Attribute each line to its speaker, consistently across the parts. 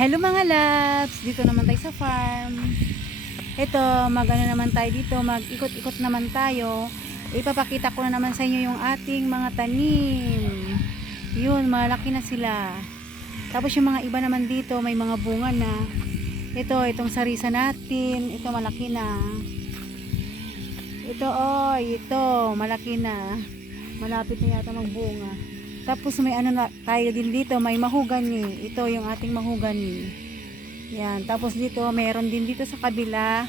Speaker 1: Hello mga loves! Dito naman tayo sa farm. Ito, magano naman tayo dito, mag-ikot-ikot naman tayo. Ipapakita ko na naman sa inyo yung ating mga tanim. Yun, malaki na sila. Tapos yung mga iba naman dito, may mga bunga na. Ito, itong sarisa natin. Ito, malaki na. Ito, oh, ito, malaki na. Malapit na yata magbunga. Tapos may ano na tayo din dito, may mahugani. Ito yung ating mahugani. Yan. Tapos dito, mayroon din dito sa kabila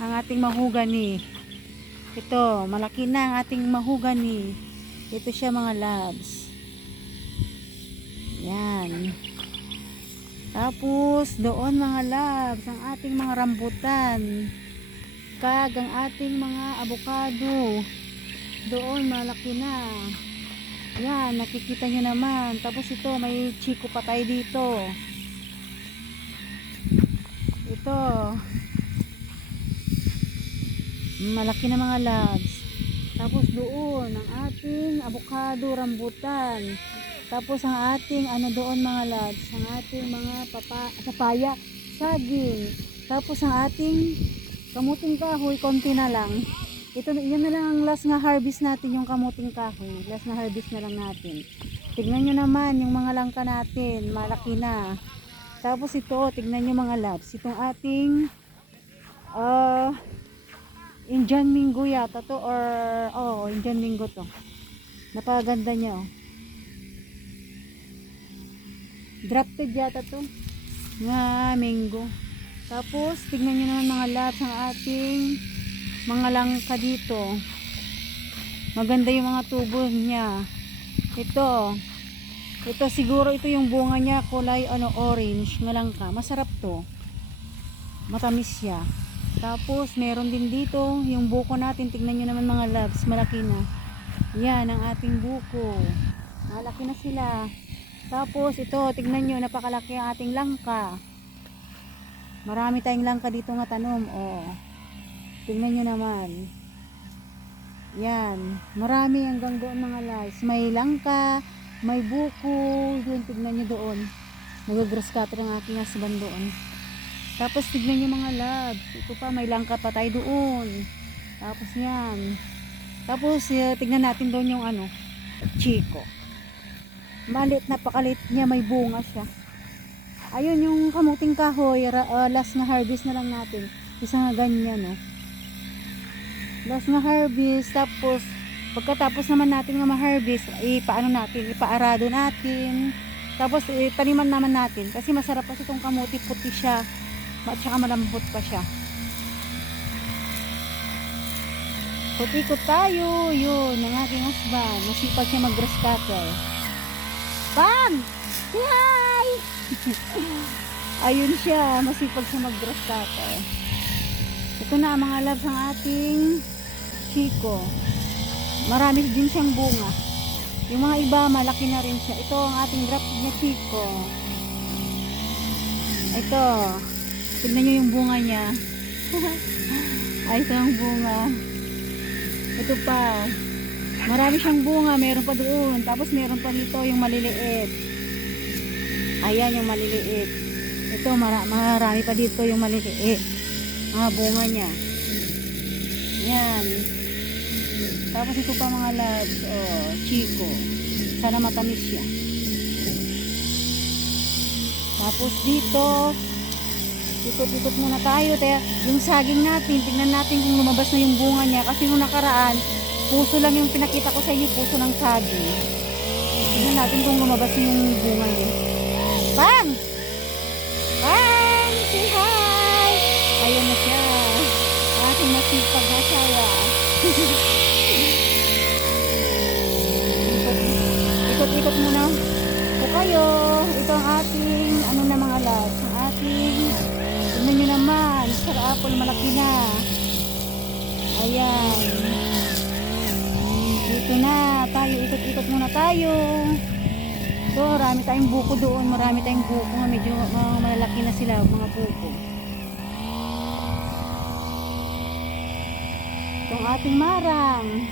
Speaker 1: ang ating mahugani. Ito, malaki na ang ating mahugani. Ito siya mga labs. Yan. Tapos doon mga labs, ang ating mga rambutan. Kag ang ating mga abukado. Doon malaki na. Yan, nakikita nyo naman. Tapos ito, may chiko pa tayo dito. Ito. Malaki na mga labs. Tapos doon, ang ating avocado rambutan. Tapos ang ating, ano doon mga labs, ang ating mga papa, papaya, saging. Tapos ang ating kamuting kahoy, konti na lang. Ito, yun na lang ang last nga harvest natin, yung kamuting kahoy. Last na harvest na lang natin. Tignan nyo naman, yung mga langka natin, malaki na. Tapos ito, tignan nyo mga labs, itong ating uh, Indian Mingo yata to, or, oh, Indian Mingo to. Napaganda niya, oh. Drafted yata to. Nga, mango. Tapos, tignan nyo naman mga labs, ang ating mga langka dito. Maganda yung mga tubo niya. Ito. Ito siguro ito yung bunga niya kulay ano orange nga langka. Masarap to. Matamis siya. Tapos meron din dito yung buko natin. Tignan nyo naman mga loves. Malaki na. Yan ang ating buko. Malaki na sila. Tapos ito tignan nyo napakalaki ang ating langka. Marami tayong langka dito nga tanom. Oh. Tingnan nyo naman. Yan. Marami hanggang doon mga guys. May langka, may buko. Yun, tignan nyo doon. Nag-grass cutter ang aking husband doon. Tapos tignan nyo mga labs. Ito pa, may langka pa tayo doon. Tapos yan. Tapos eh, tignan natin doon yung ano, chiko. Malit, napakalit niya, may bunga siya. Ayun yung kamuting kahoy, uh, last na harvest na lang natin. Isa nga ganyan, no. Last na harvest, tapos pagkatapos naman natin nga ma-harvest, ipaano natin, ipaarado natin. Tapos itaniman naman natin kasi masarap kasi itong kamuti, puti siya. At saka malambot pa siya. Kutikot tayo, yun, ng aking husband. Masipag siya mag-grass cutter. Bang! Say hi! Ayun siya, masipag siya mag-grass cutter. Ito na mga loves ang ating chiko. Marami din siyang bunga. Yung mga iba, malaki na rin siya. Ito ang ating drafted na chiko. Ito. Tignan nyo yung bunga niya. Ay, ito ang bunga. Ito pa. Marami siyang bunga. Meron pa doon. Tapos meron pa dito yung maliliit. Ayan yung maliliit. Ito, mara marami pa dito yung maliliit. Mga bunga niya. Yan. Tapos ito pa mga lads. Oh, chico. Sana matamis siya. Tapos dito, ikot-ikot muna tayo. Kaya yung saging natin, tingnan natin kung lumabas na yung bunga niya. Kasi nung nakaraan, puso lang yung pinakita ko sa inyo, puso ng saging. Tingnan natin kung lumabas na yung bunga niya. Bang! Say hi! Ayan na siya. Ating masipag na saya. Ikot-ikot muna po kayo. Ito ang ating, ano na mga lads, ang ating, tingnan nyo naman, star apple malaki na. Ayan. Dito na, tayo, ikot-ikot muna tayo. So, marami tayong buko doon, marami tayong buko medyo mga malalaki na sila, mga buko. Itong ating marang.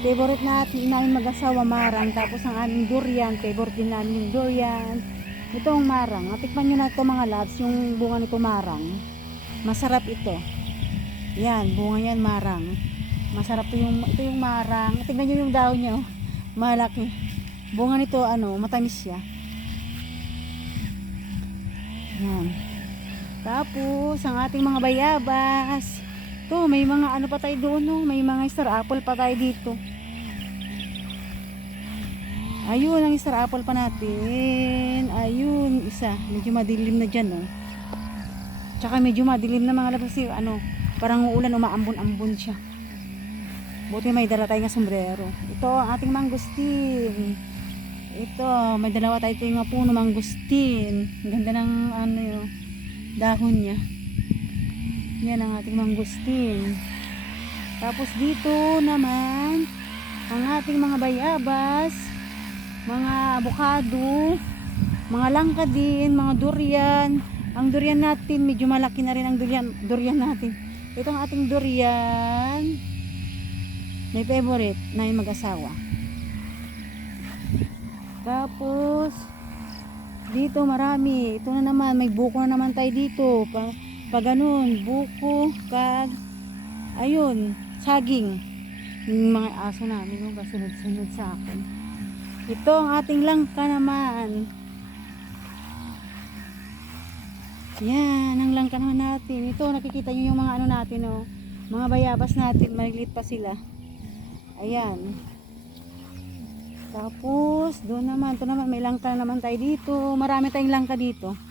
Speaker 1: Favorite natin namin mag-asawa marang. Tapos ang aming durian. Favorite din namin yung durian. Itong marang. Natikman nyo na ito mga loves, yung bunga nito marang. Masarap ito. Yan, bunga yan marang. Masarap to yung, ito yung marang. Tingnan nyo yung daw nyo. Malaki. Bunga nito, ano, matamis siya. Yan. Tapos, ang ating mga bayabas. To, may mga ano pa tayo doon, no? May mga star apple pa tayo dito. Ayun, ang star apple pa natin. Ayun, isa. Medyo madilim na dyan, no? Tsaka medyo madilim na mga labas kasi, ano, parang uulan, umaambon-ambon siya. Buti may dala tayong sombrero. Ito, ating mangustin. Ito, may dalawa tayo ito yung puno mangustin. Ang ganda ng, ano yun, dahon niya. Yan ang ating mangustin. Tapos dito naman, ang ating mga bayabas, mga abukado, mga langka din, mga durian. Ang durian natin, medyo malaki na rin ang durian, durian natin. Ito ang ating durian. May favorite na yung mag-asawa. Tapos, dito marami. Ito na naman, may buko na naman tayo dito. Pa, pa ganun, buko, kag, ayun, saging. Yung mga aso namin, yung kasunod-sunod sa akin. Ito ang ating langka naman. Yan, ang langka naman natin. Ito, nakikita nyo yung mga ano natin, oh. Mga bayabas natin, malilit pa sila. Ayan. Tapos, doon naman, ito naman, may langka naman tayo dito. Marami tayong langka dito.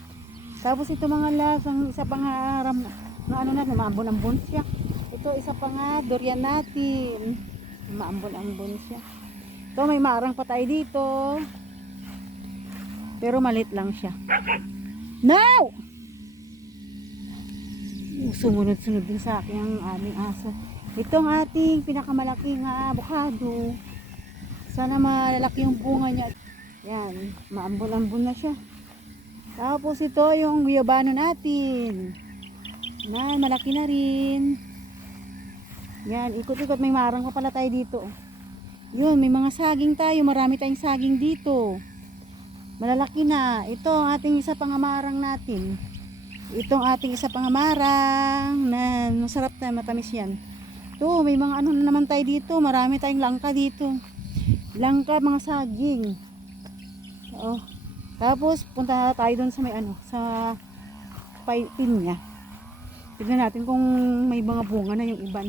Speaker 1: Tapos ito mga las, ang isa pa nga ram, na ano na, maambon-ambon siya. Ito isa pa nga, durian natin. Maambon-ambon siya. Ito may marang pa dito. Pero malit lang siya. Now! Sumunod-sunod din sa akin ang aming aso. Ito ang ating pinakamalaking avocado. Sana malalaki yung bunga niya. Yan, maambon-ambon na siya. Tapos ito yung guyabano natin. Na, malaki na rin. Yan, ikot-ikot. May marang pa pala tayo dito. Yun, may mga saging tayo. Marami tayong saging dito. Malalaki na. Ito ang ating isa pangamarang natin. Itong ating isa pangamarang na masarap na matamis yan. Ito, may mga ano na naman tayo dito. Marami tayong langka dito. Langka, mga saging. Oh. Tapos, punta tayo doon sa may ano, sa pin niya. Tignan natin kung may mga bunga na yung iban.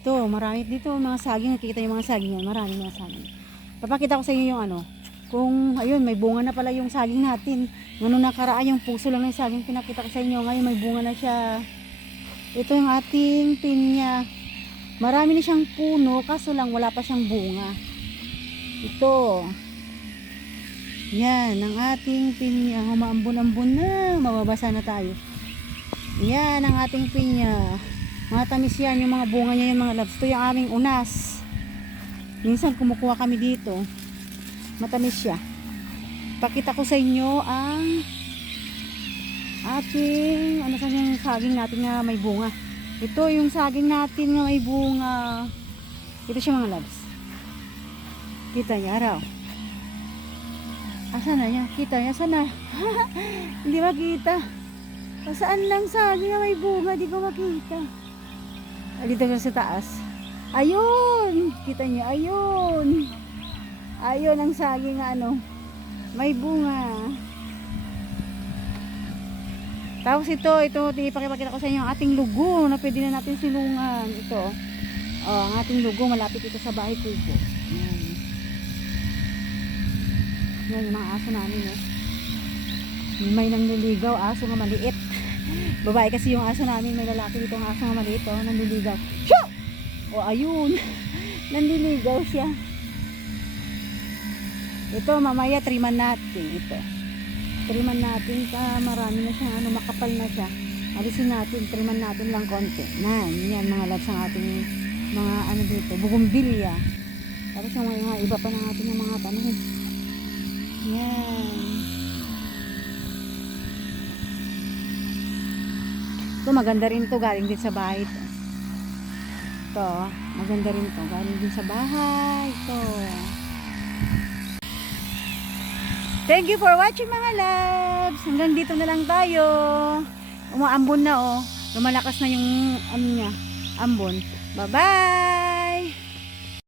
Speaker 1: Ito, marami dito mga saging. Nakikita yung mga saging yan. Marami mga saging. Papakita ko sa inyo yung ano. Kung, ayun, may bunga na pala yung saging natin. Ano nakaraan yung puso lang ng saging pinakita ko sa inyo. Ngayon may bunga na siya. Ito yung ating pinya. Marami na siyang puno, kaso lang wala pa siyang bunga. Ito. Yan, ang ating pinya. Humaambon-ambon na. Mababasa na tayo. Yan, ang ating pinya. Mga tamis yan, yung mga bunga niya, yung mga loves. Ito yung aming unas. Minsan kumukuha kami dito. Matamis siya. Pakita ko sa inyo ang ating, ano sa yung saging natin na may bunga. Ito yung saging natin na may bunga. Ito siya mga loves. Kita niya raw. Asa na niya? Kita niya? Sana? Hindi makita. Saan lang saging na may bunga? Di ko makita. Ah, Dito ka sa taas. Ayun! Kita niyo, ayun! Ayun ang saging na ano. May bunga. Tapos ito, ito, ipakipakita ko sa inyo ang ating lugo na pwede na natin silungan. Ito. Oh, ang ating lugo malapit ito sa bahay ko po. Yan. Yan yung mga aso namin. Eh. May nangliligaw, aso nga maliit. Babae kasi yung aso namin, may lalaki dito ang aso nga maliit. Oh, nanliligaw. Shoo! O ayun. nanliligaw siya. Ito, mamaya triman natin. Ito. Triman natin ka marami na siyang ano, makapal na siya. Alisin natin, triman natin lang konti. Nan, yan mga labs ang ating mga ano dito, bugumbilya. Tapos yung mga iba pa ng ating mga tanong. Yan. Ito maganda rin to galing din sa bahay to. Ito, maganda rin to. Galing din sa bahay. Ito. Thank you for watching mga loves. Hanggang dito na lang tayo. Umaambon na oh. Lumalakas na yung ano niya, ambon. Bye-bye!